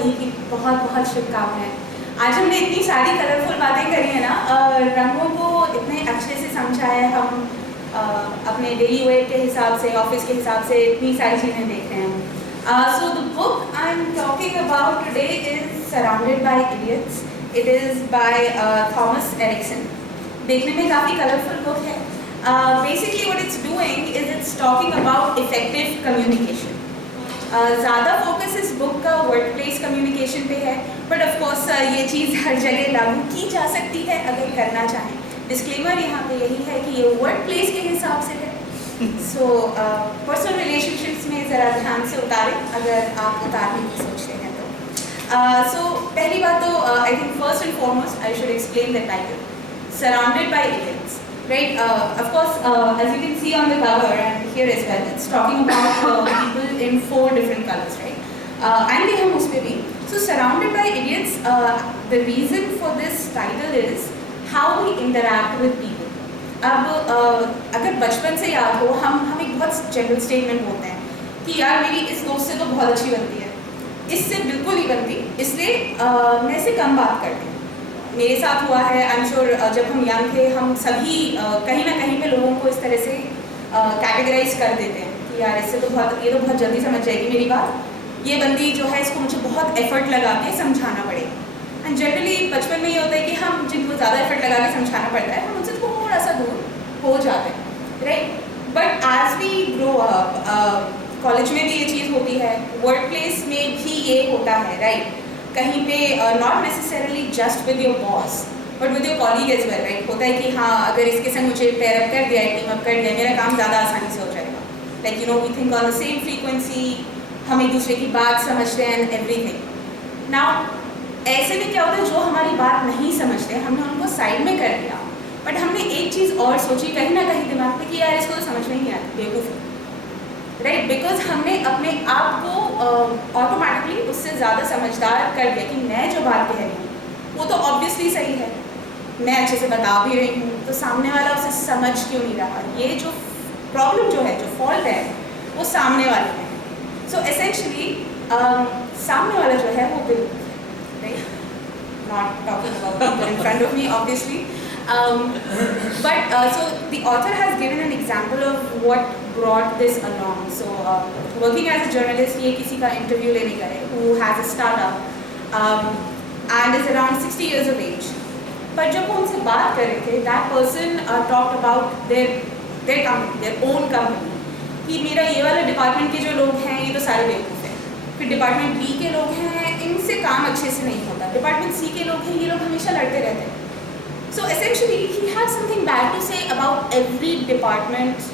होली की बहुत बहुत शुभकामनाएं। आज हमने इतनी सारी कलरफुल बातें करी है ना, रंगों को इतने अच्छे से समझा है। हम अपने डेली वेयर के हिसाब से, ऑफिस के हिसाब से इतनी सारी चीज़ें देख रहे हैं। So the book I am talking about today is surrounded by idiots. It is by Thomas Erikson. देखने में काफ़ी कलरफुल बुक है। Basically what it's doing is it's talking about effective communication. ज़्यादा फोकस इस बुक का work place communication पे है, but of course ये चीज़ हर जगह लागू की जा सकती है अगर करना चाहें। डिस्क्लेमर यहाँ पे यही है कि ये वर्क प्लेस के हिसाब से है। सो पर्सनल रिलेशनशिप्स में ज़रा ध्यान से उतारें अगर आप उतारने की सोचते हैं तो। सो पहली बात तो I think first and foremost I should explain the title, surrounded by idiots, right? Of course, as you can see on the cover and here as well, it's talking about people in 4 different colors, right? आएंगे हम उस पे भी. So surrounded by idiots, the reason for this title is how we interact with people. अब अगर बचपन से याद हो, हम एक बहुत जनरल स्टेटमेंट बोलते हैं कि यार मेरी इस दोस्त से तो बहुत अच्छी बनती है, इससे बिल्कुल नहीं बनती, इसलिए मैं इससे कम बात करती हूँ। मेरे साथ हुआ है, आई एम श्योर जब हम यंग थे हम सभी कहीं ना कहीं पे लोगों को इस तरह से कैटेगराइज कर देते हैं कि यार इससे तो ये तो बहुत जल्दी समझ जाएगी मेरी बात, ये बंदी जो है इसको मुझे बहुत एफर्ट लगा के समझाना पड़ेगा। एंड जनरली बचपन में ये होता है कि हम जिनको ज़्यादा एफर्ट लगा के समझाना पड़ता है हम उनसे थोड़ा सा दूर हो जाते हैं, right? But as we grow up, college में भी ये चीज़ होती है, वर्क प्लेस में भी ये होता है, राइट? कहीं पे not necessarily just with your boss but with your colleague as well, right? होता है कि हाँ अगर इसके संग मुझे पेयर अप कर दिया, टीम अप कर दिया, मेरा काम ज़्यादा आसानी से हो जाएगा। Like you know we think on the same frequency, हम एक दूसरे की बात समझते हैं एंड एवरीथिंग। नाउ ऐसे में क्या होता है, जो हमारी बात नहीं समझते हमने उनको साइड में कर दिया, बट हमने एक चीज़ और सोची कहीं ना कहीं दिमाग में कि यार इसको तो समझ में ही नहीं आता, बेवकूफ़, राइट? बिकॉज हमने अपने आप को ऑटोमेटिकली उससे ज़्यादा समझदार कर दिया कि मैं जो बात कह रही हूँ वो तो ऑब्वियसली सही है, मैं अच्छे से बता भी रही हूँ, तो सामने वाला उसे समझ क्यों नहीं रहा। ये जो प्रॉब्लम जो है, जो फॉल्ट है, वो सामने वाले में है। सो एसेंशली सामने वाला जो है वो बिल्कुल, right? Not talking about people in front of me obviously, but so the author has given an example of what brought this along. So working as a journalist, ये किसी का इंटरव्यू लेने का है who has a startup and is around 60 years of age. पर जब वो उनसे बात कर रहे थे, that person talked about their company, their own company, कि मेरा ये वाला डिपार्टमेंट के जो लोग हैं ये तो सारे बेवकूफ़ हैं, फिर डिपार्टमेंट बी के लोग हैं इनसे काम अच्छे से नहीं होता, डिपार्टमेंट सी के लोग हैं ये लोग हमेशा लड़ते रहते हैं। So essentially, he had something bad to say about every department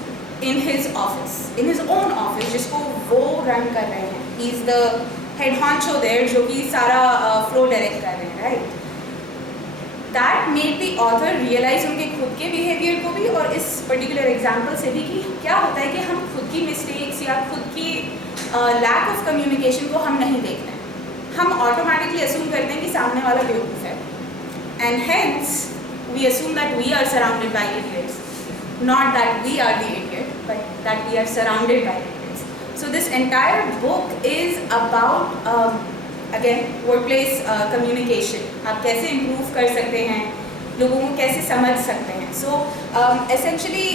in his office, in his own office, जिसको वो run कर रहे हैं. He's the head honcho there, जो कि सारा flow direct कर रहे हैं, right? That made the author realize उनके खुद के behavior को भी और इस particular example से भी कि क्या होता है कि हम खुद की mistakes या खुद की lack of communication को हम नहीं देख रहे हैं. हम automatically assume करते हैं कि सामने वाला बेवकूफ़ है, and hence we assume that we are surrounded by idiots, not that we are the idiot, but that we are surrounded by idiots. So this entire book is about again workplace communication. आप कैसे improve कर सकते हैं, लोगों को कैसे समझ सकते हैं. So essentially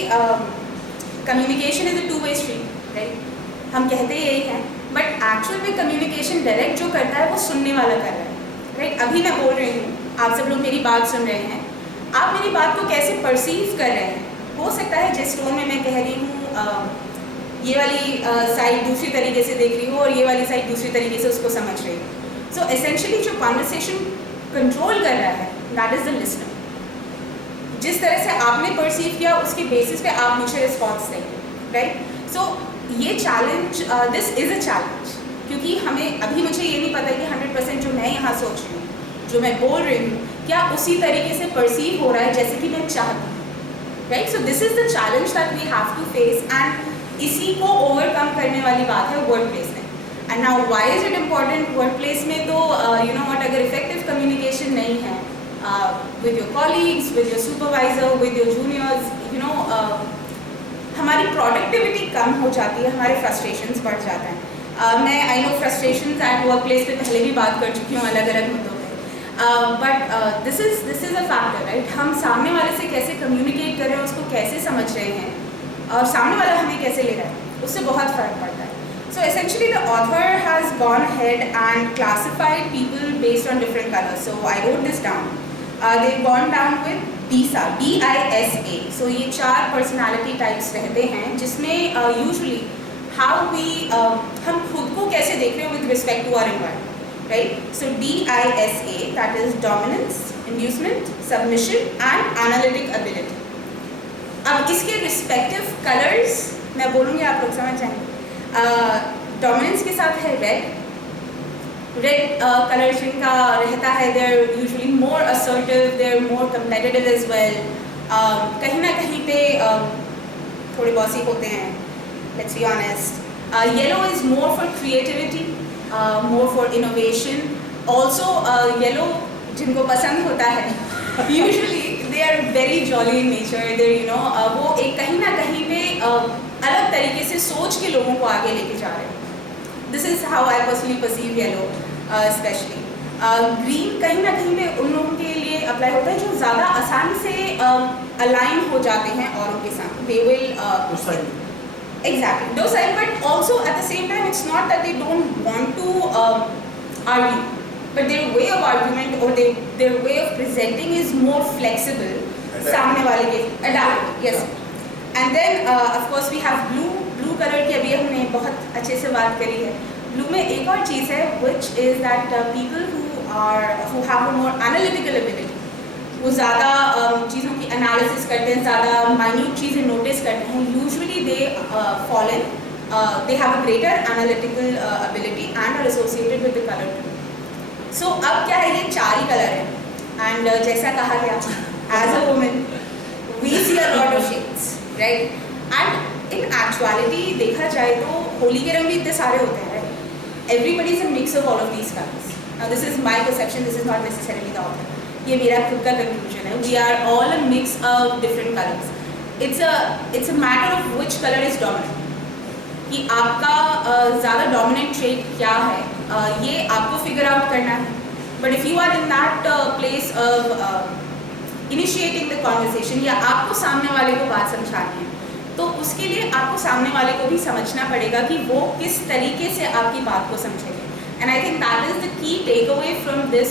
communication is a two-way street, right? हम कहते यही हैं, but actual में communication direct जो करता है वो सुनने वाला कर रहा है, right? अभी मैं बोल रही हूँ, आप सब लोग मेरी बात सुन रहे हैं, आप मेरी बात को कैसे परसीव कर रहे हैं. हो सकता है जिस टोन में मैं कह रही हूँ ये वाली साइड दूसरी तरीके से देख रही हूँ और ये वाली साइड दूसरी तरीके से उसको समझ रही हूँ. सो एसेंशियली जो कॉन्वर्सेशन कंट्रोल कर रहा है दैट इज़ द लिसनर. जिस तरह से आपने परसीव किया उसके बेसिस पे आप मुझे रिस्पॉन्स देंगे, राइट? सो ये challenge, this is a challenge, क्योंकि हमें अभी मुझे ये नहीं पता कि 100% जो मैं यहाँ सोच रही हूँ, जो मैं बोल रही हूँ, क्या उसी तरीके से परसीव हो रहा है जैसे कि मैं चाहती हूँ, right? So this is the challenge that we have to face and इसी को ओवरकम करने वाली बात है वर्क प्लेस में. And now why is it important? Work place में तो यू नो व्हाट, अगर इफेक्टिव कम्युनिकेशन नहीं है with your colleagues, with your supervisor, with your juniors, you know हमारी प्रोडक्टिविटी कम हो जाती है, हमारे फ्रस्ट्रेशंस बढ़ जाते हैं. मैं I know frustrations at work place पे पहले भी बात कर चुकी हूँ अलग अलग मुद्दों पे, but this is a factor, right? हम सामने वाले से कैसे कम्युनिकेट कर रहे हैं, उसको कैसे समझ रहे हैं और सामने वाला हमें कैसे ले रहा है, उससे बहुत फ़र्क पड़ता है. So essentially the author has gone ahead and classified people based on different colors. So I wrote this down. They've gone down with DISA, DISA. So ये 4 personality types रहते हैं जिसमें usually how we हम खुद को कैसे देख रहे हैं with respect to our environment, right? So DISA, that is dominance, inducement, submission and analytic ability. अब इसके respective colors मैं बोलूँगी, आप लोग समझ जाएंगे. डोमिनेंस के साथ है रेड कलर जिनका रहता है, they are usually more assertive, they are more competitive as well, कहीं ना कहीं पे थोड़े बॉसी होते हैं, let's be honest. Yellow is more for creativity, more for innovation. Also yellow जिनको पसंद होता है usually they are very jolly in nature, they you know वो एक कहीं ना कहीं पे अलग तरीके से सोच के लोगों को आगे लेके जा रहे हैं. This is how I personally perceive yellow. Specially green कहीं ना कहीं पे उन लोगों के लिए अप्लाई होता है जो ज़्यादा आसानी से अलाइन हो जाते हैं औरों के साथ. They will exactly docile, but also at the same time it's not that they don't want to argue, but their way of argument or their way of presenting is more flexible. सामने वाले के adapt, yes. And then of course we have blue color की अभी हमने बहुत अच्छे से बात करी है. ब्लू में एक और चीज़ है which is that people who have a more analytical ability, वो ज़्यादा चीज़ों की एनालिसिस करते हैं, ज़्यादा माइन्यूट चीज़ें नोटिस करते हैं. Usually they fall in, they have a greater analytical ability and are associated with the colour too. So अब क्या है, ये 4 ही कलर हैं एंड जैसा कहा गया as a women we see a lot of shades, right? And in actuality देखा जाए तो होली के रंग भी इतने सारे होते हैं, right? Everybody is a mix of all of these colours. This is my perception, this is not necessarily the author. ये मेरा खुद का कंक्लूजन है. We are all a mix of different colours. It's a matter of which colour is dominant, कि आपका ज़्यादा dominant trait क्या है, ये आपको फिगर आउट करना है. But if you are in that place of initiating the conversation, या आपको सामने वाले को बात समझानी है, तो उसके लिए आपको सामने वाले को भी समझना पड़ेगा कि वो किस तरीके से आपकी बात को समझेंगे. And I think that is the key take away from this